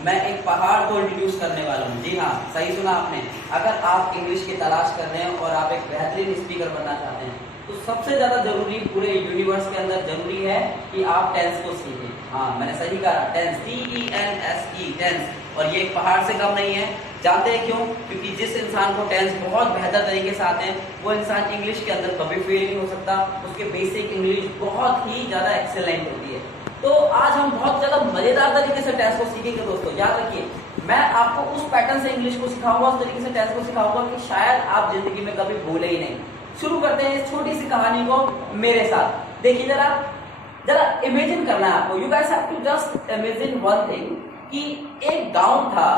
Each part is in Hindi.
मैं एक पहाड़ को इंट्रोड्यूस करने वाला हूँ। जी हाँ, सही सुना आपने। अगर आप इंग्लिश की तलाश कर रहे हैं और आप एक बेहतरीन स्पीकर बनना चाहते हैं तो सबसे ज्यादा जरूरी पूरे यूनिवर्स के अंदर जरूरी है कि आप टेंस को सीखें। हाँ, मैंने सही कहा, टेंस, TENSE, टेंस। और ये एक पहाड़ से कम नहीं है। जानते हैं क्यों? क्योंकि जिस इंसान को टेंस बहुत बेहतर तरीके से आते हैं वो इंसान इंग्लिश के अंदर कभी फेल नहीं हो सकता। उसके बेसिक इंग्लिश बहुत ही ज्यादा एक्सेलेंट होती है। तो आज हम बहुत ज्यादा मजेदार तरीके से टेंस को सीखेंगे दोस्तों। याद रखिए, मैं आपको उस पैटर्न से इंग्लिश को सिखाऊंगा, उस तरीके से टेंस को सिखाऊंगा कि शायद आप जिंदगी में कभी भूले ही नहीं। शुरू करते हैं इस छोटी सी कहानी को मेरे साथ। देखिए जरा जरा इमेजिन करना है आपको। You guys have to just imagine one thing कि एक गांव था।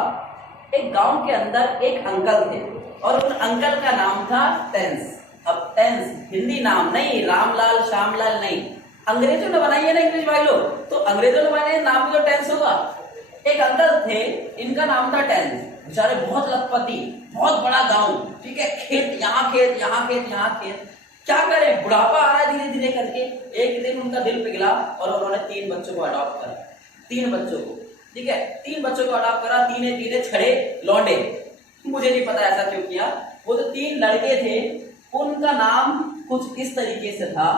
एक गांव के अंदर एक अंकल थे और उन अंकल का नाम था टेंस। अब टेंस हिंदी नाम नहीं, रामलाल श्यामलाल नहीं, अंग्रेजों ने बनाई है ना इंग्लिश भाई लोग, तो अंग्रेजों ने बनाई है, नाम भी तो टेंस होगा। एक अंकल थे, इनका नाम था टेंस। बेचारे बहुत लखपति, बहुत बड़ा गांव, ठीक है, खेत यहाँ खेत यहाँ खेत यहाँ खेत। क्या करें, बुढ़ापा आ रहा है धीरे धीरे करके। एक दिन उनका दिल पिघला और उन्होंने 3 बच्चों को अडॉप्ट करा। 3 बच्चों को, ठीक है, 3 बच्चों को अडॉप्ट करा। तीने छड़े लौंडे। मुझे नहीं पता ऐसा क्यों किया। वो जो 3 लड़के थे उनका नाम कुछ इस तरीके से था।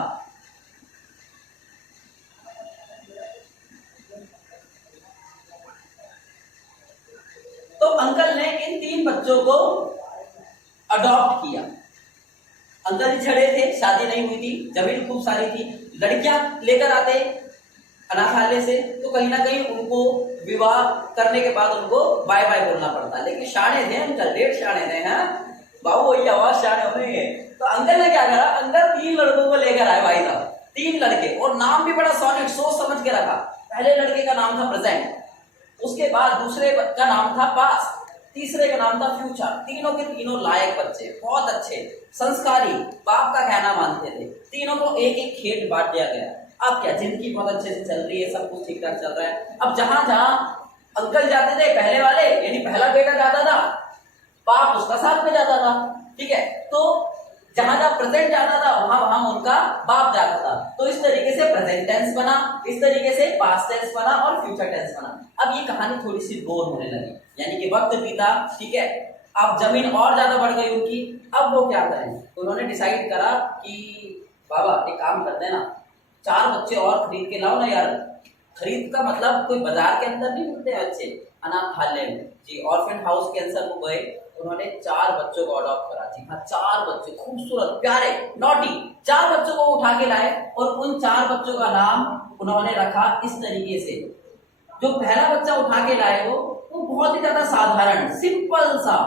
तो अंकल ने इन 3 बच्चों को अडॉप्ट किया। अंकल ही छड़े थे, शादी नहीं हुई थी, जमीन खूब सारी थी। लड़कियां लेकर आते अनाथालय से तो कहीं ना कहीं उनको विवाह करने के बाद उनको बाय बाय बोलना पड़ता। लेकिन शाणे थे अंकल, 1.5 शाणे थे। हाँ बाबू, वही आवाज शाणे होने। तो अंकल ने क्या करा, अंकल 3 लड़कों को लेकर आए भाई साहब। 3 लड़के, और नाम भी बड़ा सॉलिड, सोच समझ के रखा। पहले लड़के का नाम था प्रेजेंट, उसके बाद दूसरे का नाम था पास, तीसरे का नाम था फ्यूचर। तीनों के तीनों लायक बच्चे, बहुत अच्छे, संस्कारी, बाप का कहना मानते थे। तीनों को एक एक खेत बांट दिया गया। अब क्या, जिंदगी बहुत अच्छे से चल रही है, सब कुछ ठीक ठाक चल रहा है। अब जहां जहां अंकल जाते थे, पहले वाले यानी पहला बेटा जाता था, बाप उसका साथ में जाता था, ठीक है। तो जहां जहां प्रेजेंट जाता था वहां वहां उनका बाप जाता था। तो इस तरीके से प्रेजेंट टेंस बना, इस तरीके से पास्ट टेंस बना और फ्यूचर टेंस बना। अब ये कहानी थोड़ी सी बोर होने लगी, यानी कि वक्त बीता, ठीक है, अब जमीन और ज्यादा बढ़ गई उनकी। अब वो क्या करें, तो उन्होंने डिसाइड करा कि बाबा एक काम करते हैं ना, 4 बच्चे और खरीद के लाओ ना यार। खरीद का मतलब कोई बाजार के अंदर नहीं मिलते बच्चे, अनाथालय में जी, ऑर्फन हाउस के अंदर वो गए। उन्होंने 4 बच्चों को अडॉप्ट करा। जी हाँ, 4 बच्चे, खूबसूरत, प्यारे, नॉटी 4 बच्चों को उठा के लाए और उन 4 बच्चों का नाम उन्होंने रखा इस तरीके से। जो पहला बच्चा उठा के लाए वो बहुत ही ज्यादा साधारण, सिंपल सा,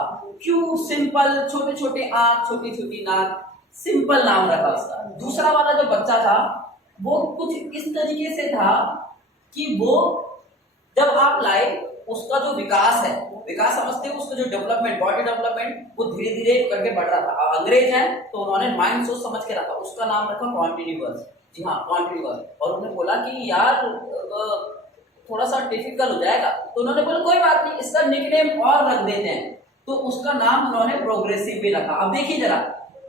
क्यों सिंपल, छोटे छोटे आंख, छोटी छोटी नाक, सिंपल नाम रखा उसका। दूसरा वाला जो बच्चा था वो कुछ इस तरीके से था कि वो जब आप लाए उसका जो विकास है, विकास समझते हो, उसका जो डेवलपमेंट, बॉडी डेवलपमेंट, वो धीरे धीरे करके बढ़ रहा था। अंग्रेज है तो उन्होंने माइंड सोच समझ के रखा, उसका नाम रखा कॉन्टिन्यूअस। जी हाँ, कॉन्टिन्यूअस। और उन्होंने बोला कि यार थोड़ा सा डिफिकल्ट हो जाएगा, तो उन्होंने बोला कोई बात नहीं, इसका निकनेम और रख देते हैं। तो उसका नाम उन्होंने प्रोग्रेसिव भी रखा। अब देखिए जरा,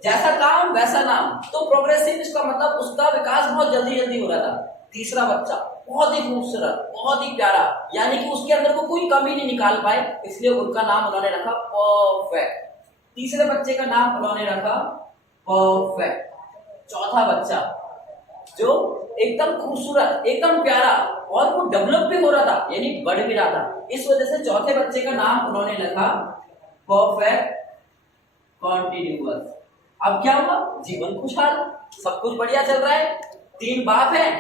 जैसा काम वैसा नाम, तो प्रोग्रेसिव इसका मतलब उसका विकास बहुत जल्दी जल्दी हो रहा था। तीसरा बच्चा बहुत ही खूबसूरत, बहुत ही प्यारा, यानी कि उसके अंदर को कोई कमी नहीं निकाल पाए, इसलिए उनका नाम उन्होंने रखा परफेक्ट। तीसरे बच्चे का नाम उन्होंने रखा परफेक्ट। चौथा बच्चा जो एकदम खूबसूरत, एकदम प्यारा, और वो डेवलप भी हो रहा था, यानी बढ़ भी रहा था, इस वजह से चौथे बच्चे का नाम उन्होंने रखा परफेक्ट कॉन्टिन्यूअस। अब क्या हुआ, जीवन खुशहाल, सब कुछ बढ़िया चल रहा है। 3 बाप हैं,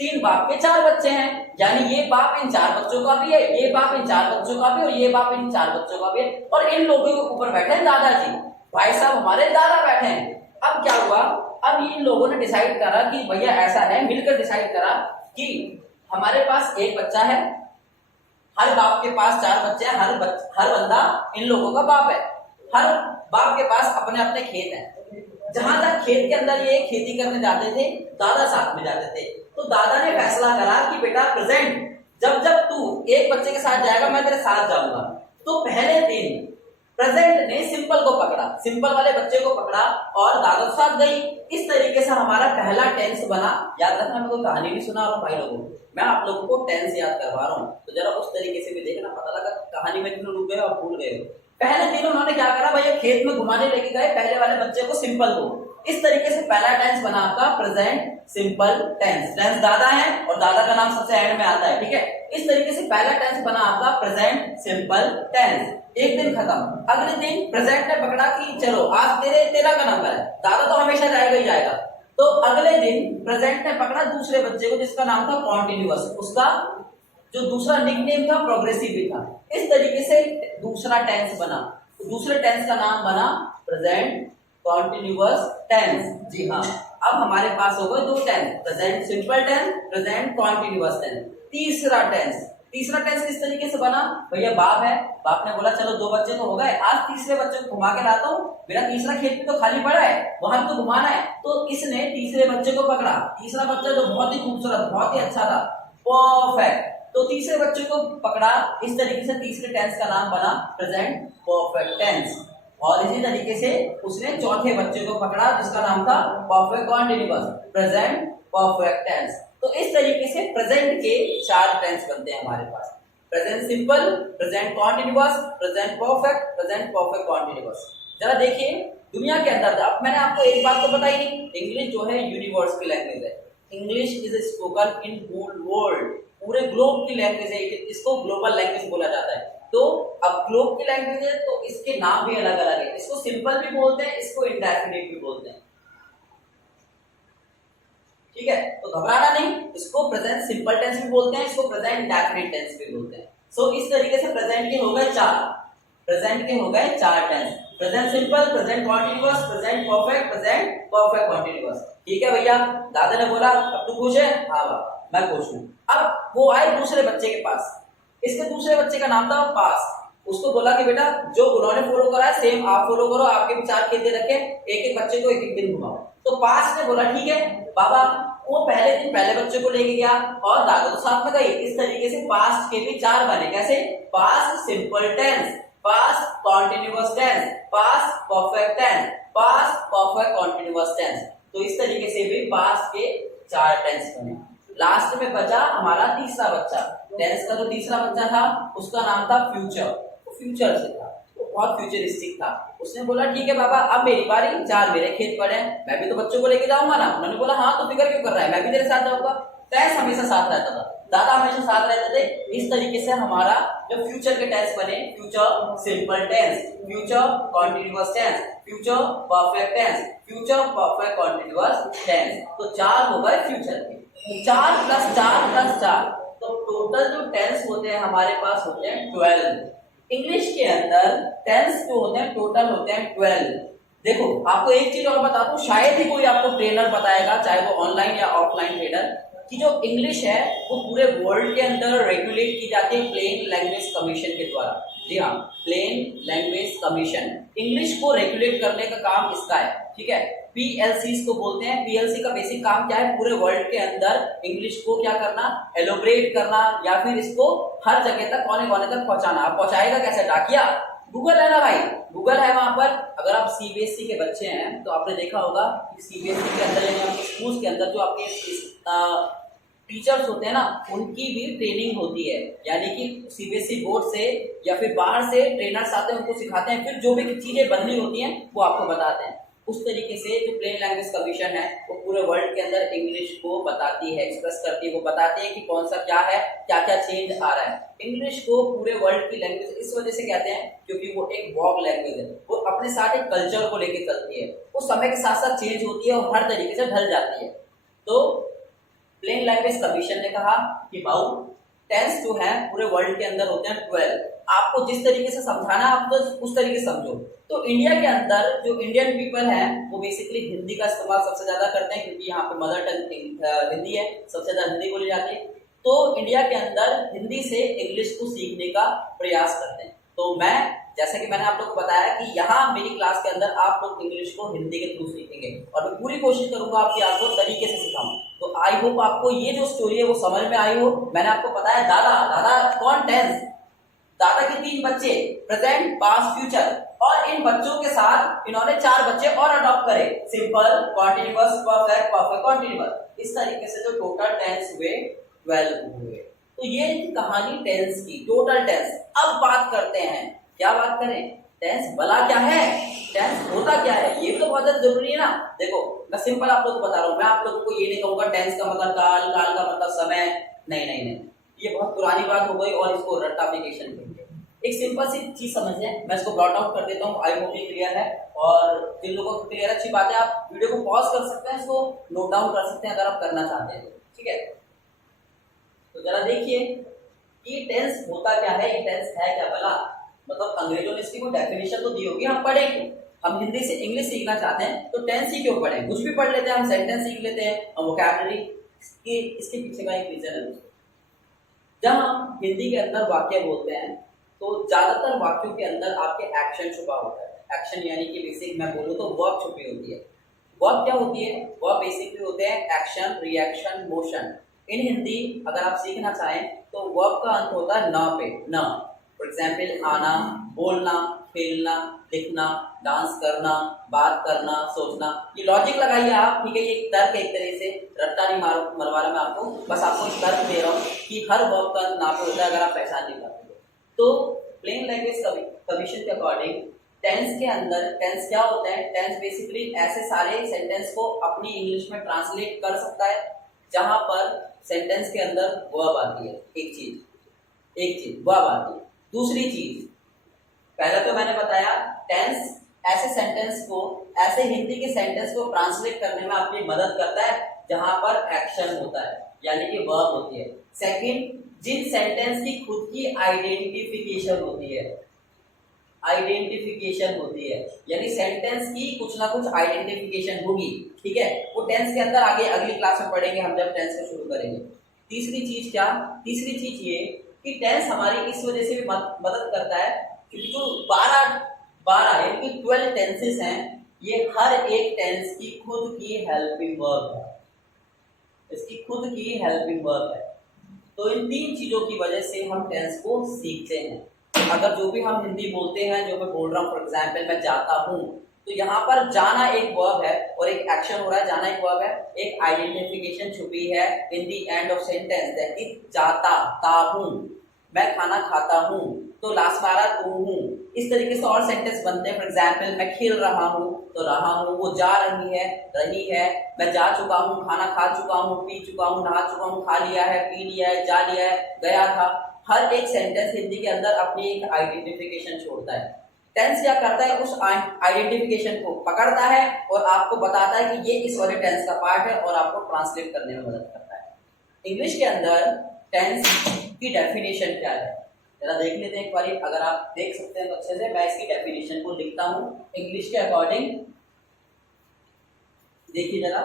3 बाप के 4 बच्चे हैं, यानी ये बाप इन 4 बच्चों का भी है, ये बाप इन 4 बच्चों का भी, और ये बाप इन 4 बच्चों का भी है। और इन लोगों के ऊपर बैठे हैं दादाजी, भाई साहब हमारे दादा बैठे हैं। अब क्या हुआ, अब इन लोगों ने डिसाइड करा कि भैया ऐसा है, मिलकर डिसाइड करा कि हमारे पास एक बच्चा है, हर बाप के पास 4 बच्चे हैं, हर बंदा इन लोगों का बाप है, हर बाप के पास अपने अपने खेत हैं। जहां तक खेत के अंदर ये खेती करने जाते थे, दादा साथ में जाते थे। तो दादा ने फैसला करा कि बेटा प्रेजेंट, जब जब तू एक बच्चे के साथ जाएगा मैं तेरे साथ जाऊंगा। तो पहले दिन प्रेजेंट ने सिंपल को पकड़ा, सिंपल वाले बच्चे को पकड़ा और दादा के साथ गई। इस तरीके से हमारा पहला टेंस बना। याद रखना, मैं कोई कहानी नहीं सुना रहा हूँ भाई लोगों को, मैं आप लोगों को टेंस याद करवा रहा हूँ, तो जरा उस तरीके से भी देखना, पता लगा कहानी में तुम रुक गए और भूल गए। पहले दिन उन्होंने क्या करा भैया, खेत में घुमाने लेके गए पहले वाले बच्चे को, सिंपल को। इस तरीके से पहला टेंस बना आपका प्रेजेंट सिंपल टेंस। टेंस दादा है और दादा का नाम सबसे एंड में आता है, ठीक है। इस तरीके से पहला टेंस बना आपका प्रेजेंट सिंपल टेंस। एक दिन खत्म, अगले दिन प्रेजेंट ने पकड़ा कि चलो आज तेरा का नंबर है, दादा तो हमेशा जाएगा ही जाएगा। तो अगले दिन प्रेजेंट ने पकड़ा दूसरे बच्चे को जिसका नाम था कॉन्टिन्यूअस, उसका जो दूसरा निकनेम था प्रोग्रेसिव भी था। इस तरीके से दूसरा टेंस बना, तो दूसरे टेंस का नाम बना प्रेजेंट कॉन्टिन्यूअस टेंस। जी हाँ, अब हमारे पास हो गए दो tense, present simple tense, present continuous tense. तीसरा टेंस किस तरीके से बना भैया, बाप है, बाप ने बोला चलो दो बच्चे तो हो गए, आज तीसरे बच्चे को घुमा के लाता हूँ, मेरा तीसरा खेत भी तो खाली पड़ा है, वहां भी तो घुमाना है। तो इसने तीसरे बच्चे को पकड़ा, तीसरा बच्चा जो बहुत ही खूबसूरत, बहुत ही अच्छा था, परफेक्ट, तो तीसरे बच्चे को पकड़ा। इस तरीके से तीसरे टेंस का नाम बना प्रेजेंट परफेक्ट टेंस। और इसी तरीके से उसने चौथे बच्चे को पकड़ा जिसका नाम था perfect continuous, present perfect tense. तो इस तरीके से प्रेजेंट के चार टेंस बनते हैं हमारे पास, present simple, present continuous, present perfect, present perfect continuous. जरा देखिए दुनिया के अंदर, अब मैंने आपको एक बात तो बताई नहीं, इंग्लिश जो है यूनिवर्स की लैंग्वेज है। English is spoken in whole world, पूरे ग्लोब की लैंग्वेज है, इसको ग्लोबल लैंग्वेज बोला जाता है। तो अब ग्लोब की लैंग्वेज है तो इसके नाम भी अलग अलग है, इसको सिंपल भी बोलते हैं, इसको इंडेफिनिट भी बोलते हैं, ठीक है। तो घबराना नहीं, इसको प्रेजेंट सिंपल टेंस भी बोलते हैं, इसको प्रेजेंट इंडेफिनिट टेंस भी बोलते हैं। सो इस तरीके से प्रेजेंट के हो गए चार, प्रेजेंट के हो गए चार tense, present simple, present continuous, present perfect, present perfect continuous. ठीक है भैया, दादा ने बोला अब तू खुश है, हाँ बाबा मैं खुश हूँ। अब वो आए दूसरे बच्चे के पास, इसके दूसरे बच्चे का नाम था पास, उसको बोला कि बेटा जो उन्होंने फॉलो करा है सेम आप फॉलो करो, आपके भी चार खेते रखे, एक एक बच्चे को एक एक दिन घुमाओ। तो पास ने बोला ठीक है बाबा। वो पहले दिन पहले बच्चे को लेके गया और दादा तो साथ में गई। इस तरीके से पास्ट के भी चार बने, कैसे, past simple tense, past continuous tense, past perfect tense, past perfect continuous tense. तो इस तरीके से भी पास्ट के चार टेंस बने। लास्ट में बचा हमारा तीसरा बच्चा, टेंस का जो तीसरा बच्चा था उसका नाम था फ्यूचर, फ्यूचर से था, बहुत फ्यूचरिस्टिक था। उसने बोला ठीक है बाबा अब मेरी बारी, चार मेरे खेत पड़े हैं, मैं भी तो बच्चों को लेके जाऊंगा ना। उन्होंने बोला हाँ तो फिक्र क्यों कर रहा है, मैं भी तेरे साथ जाऊंगा। टेंस हमेशा साथ रहता था, दादा हमेशा साथ रहते थे। इस तरीके से हमारा जो फ्यूचर के टेंस बने, future simple tense, future continuous tense, future perfect tense, future perfect continuous tense. तो चार हो गए फ्यूचर के, चार प्लस चार प्लस चार, तो टोटल जो टेंस होते हैं हमारे पास होते हैं 12। इंग्लिश के अंदर टेंस जो होते हैं टोटल होते हैं 12। देखो आपको एक चीज और बता दूं, शायद ही कोई आपको ट्रेनर बताएगा, चाहे वो ऑनलाइन या ऑफलाइन ट्रेनर, कि जो इंग्लिश है वो पूरे वर्ल्ड के अंदर रेगुलेट की जाती है प्लेन लैंग्वेज कमीशन के द्वारा। जी हाँ, प्लेन लैंग्वेज कमीशन इंग्लिश को रेगुलेट करने का काम इसका है, ठीक है। PLC को बोलते हैं। PLC का बेसिक काम क्या है, पूरे वर्ल्ड के अंदर इंग्लिश को क्या करना, एलोबरेट करना, या फिर इसको हर जगह तक कोने कोने तक पहुंचाना। आप पहुंचाएगा कैसे, डाकिया, गूगल है ना भाई, गूगल है वहां पर। अगर आप CBSE के बच्चे हैं तो आपने देखा होगा कि CBSE के अंदर यानी आपके स्कूल के अंदर जो आपके टीचर्स होते हैं ना, उनकी भी ट्रेनिंग होती है, यानी कि CBSE बोर्ड से या फिर बाहर से ट्रेनर्स आते हैं, उनको सिखाते हैं, फिर जो भी चीजें बननी होती हैं वो आपको बताते हैं। उस तरीके से जो प्लेन लैंग्वेज कमीशन है वो पूरे वर्ल्ड के अंदर इंग्लिश को बताती है, एक्सप्रेस करती है, वो बताती है कि कौन सा क्या है, क्या क्या चेंज आ रहा है। इंग्लिश को पूरे वर्ल्ड की लैंग्वेज इस वजह से कहते हैं क्योंकि वो एक वॉग लैंग्वेज है, वो अपने साथ एक कल्चर को लेकर चलती है, वो समय के साथ साथ चेंज होती है और हर तरीके से ढल जाती है। तो प्लेन लैंग्वेज कमीशन ने कहा कि भाऊ टेंस जो है पूरे वर्ल्ड के अंदर होते हैं 12, आपको जिस तरीके से समझाना आप तो उस तरीके से समझो। तो इंडिया के अंदर जो इंडियन पीपल है वो बेसिकली हिंदी का इस्तेमाल सबसे ज्यादा करते हैं, क्योंकि यहाँ पे मदर टंग हिंदी है, सबसे ज्यादा हिंदी बोली जाती है। तो इंडिया के अंदर हिंदी से इंग्लिश को सीखने का प्रयास करते हैं। तो मैं, जैसा कि मैंने आप लोग को बताया कि यहाँ मेरी क्लास के अंदर आप लोग इंग्लिश को हिंदी के थ्रू सीखेंगे और मैं पूरी कोशिश करूंगा आपकी आपको तरीके से सिखाऊं। तो आई होप आपको ये जो स्टोरी है वो समझ में आई हो। मैंने आपको बताया दादा, दादा कौन, टेंस, दादा के तीन बच्चे, प्रेजेंट पास्ट फ्यूचर, बच्चों के साथ इन्होंने 4 बच्चे और अडॉप्ट करे, simple, continuous, perfect, perfect continuous. इस तरीके से जो टोटल टेंस हुए 12 हुए। तो ये कहानी टेंस की, टोटल टेंस। अब बात करते हैं, क्या बात करें, टेंस भला क्या है, टेंस होता क्या है, ये तो बहुत ज्यादा जरूरी है ना। देखो मैं सिंपल आप लोगों को बता रहा हूँ, मैं आप लोगों को ये नहीं कहूंगा टेंस का मतलब काल, काल का मतलब समय, नहीं नहीं नहीं, ये बहुत पुरानी बात हो गई और इसको रट्टाफिकेशन कहेंगे। एक सिंपल सी चीज समझिए, मैं इसको ब्लॉट आउट कर देता हूँ, आई होप ये क्लियर है। और जिन लोगों को क्लियर अच्छी बात है, आप वीडियो को पॉज कर सकते हैं, इसको नोट डाउन कर सकते हैं अगर आप करना चाहते हैं, ठीक है। तो जरा देखिए कि टेंस होता क्या है, ये टेंस है क्या भला। मतलब अंग्रेजों ने इसकी कोई डेफिनेशन तो दी होगी, हम पढ़े क्यों, हम हिंदी से इंग्लिश सीखना चाहते हैं तो टेंस ही क्यों पढ़े, कुछ भी पढ़ लेते हैं, हम सेंटेंस सीख लेते हैं, हम वोकैबुलरी, इसके पीछे का एक रीजन है। जब हम हिंदी के अंदर वाक्य बोलते हैं तो ज्यादातर वाक्यों के अंदर आपके एक्शन छुपा होता है। एक्शन यानी कि बेसिक मैं बोलूँ तो वर्ब छुपी होती है। वर्ब क्या होती है, वर्ब बेसिकली होते हैं एक्शन, रिएक्शन, मोशन। इन हिंदी अगर आप सीखना चाहें तो वर्ब का अंत होता है न पे, न। फॉर एग्जाम्पल आना, बोलना, खेलना, लिखना, डांस करना, बात करना, सोचना। ये लॉजिक लगाइए आप, ठीक है, ये तर्क एक तरह से, रट्टा नहीं मरवा रहा मैं आपको, बस आपको एक तर्क दे रहा हूँ कि हर वर्ब का अंत ना पे होता है अगर आप पहचान नहीं पाते तो। प्लेन लैंग्वेज कमीशन के अकॉर्डिंग टेंस के अंदर, टेंस क्या होता है, टेंस बेसिकली ऐसे सारे सेंटेंस को अपनी इंग्लिश में ट्रांसलेट कर सकता है जहां पर सेंटेंस के अंदर वर्ब आती है। एक चीज वर्ब आती है। दूसरी चीज, पहले तो मैंने बताया टेंस ऐसे सेंटेंस को, ऐसे हिंदी के सेंटेंस को ट्रांसलेट करने में आपकी मदद करता है जहां पर एक्शन होता है यानी कि वर्ब होती है। सेकंड, जिन सेंटेंस की खुद की आइडेंटिफिकेशन होती है, यानी सेंटेंस की कुछ ना कुछ आइडेंटिफिकेशन होगी, ठीक है, वो टेंस के अंदर आगे अगली क्लास में पढ़ेंगे हम जब टेंस को शुरू करेंगे। तीसरी चीज क्या, तीसरी चीज ये कि टेंस हमारी इस वजह से भी मदद करता है क्योंकि जो 12 यानी कि 12 टेंसेस हैं, ये हर एक टेंस की खुद की हेल्पिंग वर्ब है, इसकी खुद की हेल्पिंग वर्ब है। तो इन 3 चीजों की वजह से हम टेंस को सीखते हैं। अगर जो भी हम हिंदी बोलते हैं, जो मैं बोल रहा हूँ, फॉर एग्जाम्पल मैं जाता हूँ, तो यहाँ पर जाना एक वर्ब है और एक एक्शन हो रहा है, जाना एक वर्ब है, एक आइडेंटिफिकेशन छुपी है in the end of sentence, that is जाता ता हूँ। मैं खाना खाता हूँ तो लास्ट में आ रहा तू हूँ। इस तरीके से और सेंटेंस बनते हैं। फॉर एग्जाम्पल मैं खेल रहा हूँ तो रहा हूँ, वो जा रही है, मैं जा चुका हूँ, खाना खा चुका हूँ, पी चुका हूँ, नहा चुका हूँ, खा लिया है, पी लिया है, जा लिया है, गया था। हर एक सेंटेंस हिंदी के अंदर अपनी एक आइडेंटिफिकेशन छोड़ता है। टेंस क्या करता है, उस आइडेंटिफिकेशन को पकड़ता है और आपको बताता है कि ये इस वाले टेंस का पार्ट है और आपको ट्रांसलेट करने में मदद करता है। इंग्लिश के अंदर टेंस की डेफिनेशन क्या है, जरा देख लेते हैं एक बार। अगर आप देख सकते हैं तो अच्छे से, मैं इसकी डेफिनेशन को लिखता हूं इंग्लिश के अकॉर्डिंग, देखिए जरा।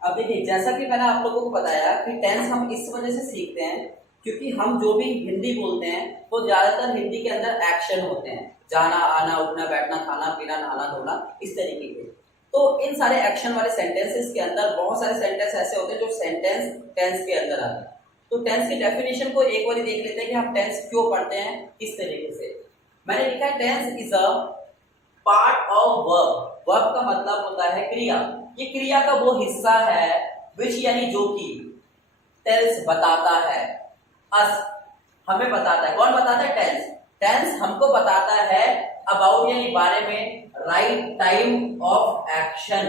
अब देखिए, जैसा कि मैंने आप लोगों को बताया कि टेंस हम इस वजह से सीखते हैं क्योंकि हम जो भी हिंदी बोलते हैं वो ज्यादातर हिंदी के अंदर एक्शन होते हैं, जाना, आना, उठना, बैठना, खाना, पीना, नहाना, धोना, इस तरीके के। तो इन सारे एक्शन वाले सेंटेंसेस के अंदर बहुत सारे सेंटेंस ऐसे होते हैं जो सेंटेंस टेंस के अंदर आते हैं। तो टेंस की डेफिनेशन को एक बार देख लेते हैं कि हम टेंस क्यों पढ़ते हैं। इस तरीके से मैंने लिखा है, tense is a part of verb. Verb का मतलब होता है क्रिया। ये क्रिया का वो हिस्सा है विच यानी जो कि, टेल्स बताता है, अस हमें बताता है। कौन बताता है? टेंस। टेंस हमको बताता है अबाउट यानी बारे में, right time of action,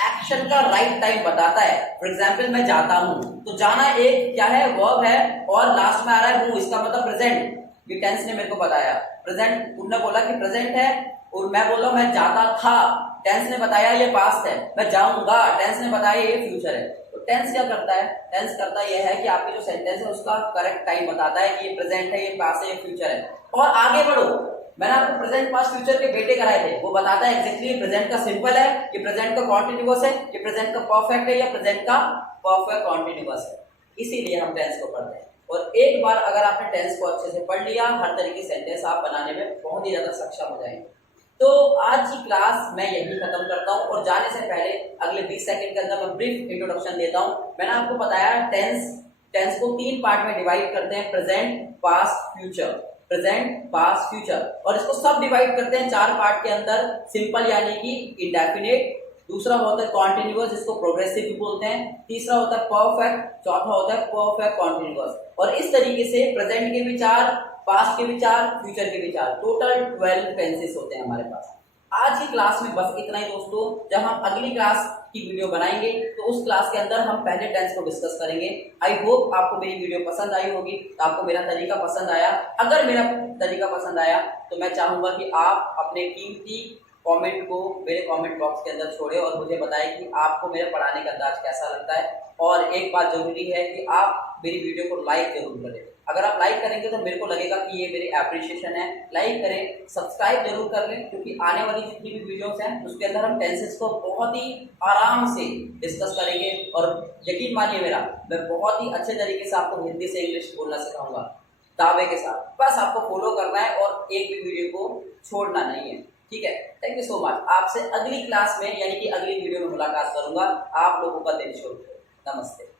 action का राइट टाइम बताता है। फॉर एग्जाम्पल मैं जाता हूं तो जाना एक क्या है, वर्ब है और लास्ट में आ रहा है हूं, इसका मतलब प्रेजेंट। ये टेंस ने मेरे को बताया। प्रेजेंट तुमने बोला कि प्रेजेंट है और मैं बोला मैं जाता था, टेंस ने बताया ये पास्ट है। मैं जाऊंगा, टेंस ने बताया ये फ्यूचर है। तो टेंस क्या करता है? टेंस करता ये है कि आपके जो सेंटेंस है उसका करेक्ट टाइम बताता है कि ये प्रेजेंट है, ये पास्ट है, ये फ्यूचर है। और आगे बढ़ो, मैंने आपको प्रेजेंट पास्ट फ्यूचर के बेटे कराए थे, वो बताता है एग्जैक्टली प्रेजेंट का सिंपल है, ये प्रेजेंट का कॉन्टिन्यूअस है, ये प्रेजेंट का परफेक्ट है, या प्रेजेंट का परफेक्ट कॉन्टिन्यूअस है। इसीलिए हम टेंस को पढ़ते हैं। और एक बार अगर आपने टेंस को अच्छे से पढ़ लिया, हर तरीके से सेंटेंस आप बनाने में बहुत ही ज्यादा सक्षम हो जाएंगे। तो आज की क्लास मैं यही खत्म करता हूं, और जाने से पहले अगले 20 सेकंड के अंदर मैं ब्रीफ इंट्रोडक्शन देता हूं। मैंने आपको बताया टेंस को 3 पार्ट में डिवाइड करते हैं, present, past, future. Present, past, future, और इसको सब डिवाइड करते हैं 4 पार्ट के अंदर। सिंपल यानी कि इंडेफिनिट, दूसरा होता है कॉन्टिन्यूअस जिसको प्रोग्रेसिव भी बोलते हैं, तीसरा होता है परफेक्ट, चौथा होता है परफेक्ट कॉन्टिन्यूअस। और इस तरीके से प्रेजेंट के भी 4, पास्ट के भी 4, फ्यूचर के भी 4, टोटल 12 टेंसेस होते हैं हमारे पास। आज की क्लास में बस इतना ही दोस्तों। जब हम अगली क्लास की वीडियो बनाएंगे तो उस क्लास के अंदर हम पहले टेंस को डिस्कस करेंगे। आई होप आपको मेरी वीडियो पसंद आई होगी, तो आपको मेरा तरीका पसंद आया। अगर मेरा तरीका पसंद आया तो मैं चाहूंगा कि आप अपने कीमती कमेंट को मेरे कमेंट बॉक्स के अंदर छोड़े और मुझे बताएं कि आपको मेरे पढ़ाने का अंदाज कैसा लगता है। और एक बात जरूरी है कि आप मेरी वीडियो को लाइक जरूर करें। अगर आप लाइक करेंगे तो मेरे को लगेगा कि ये मेरी एप्रिशिएशन है। लाइक करें, सब्सक्राइब जरूर कर लें, क्योंकि आने वाली जितनी भी वीडियोस हैं उसके अंदर हम टेंसेस को बहुत ही आराम से डिस्कस करेंगे। और यकीन मानिए मेरा, मैं बहुत ही अच्छे तरीके से आपको हिंदी से इंग्लिश बोलना सिखाऊंगा, दावे के साथ। बस आपको फॉलो करना है और एक भी वीडियो को छोड़ना नहीं है, ठीक है। Thank you so much. आपसे अगली क्लास में यानी कि अगली वीडियो में मुलाकात करूंगा। आप लोगों का दिन शुभ हो। नमस्ते।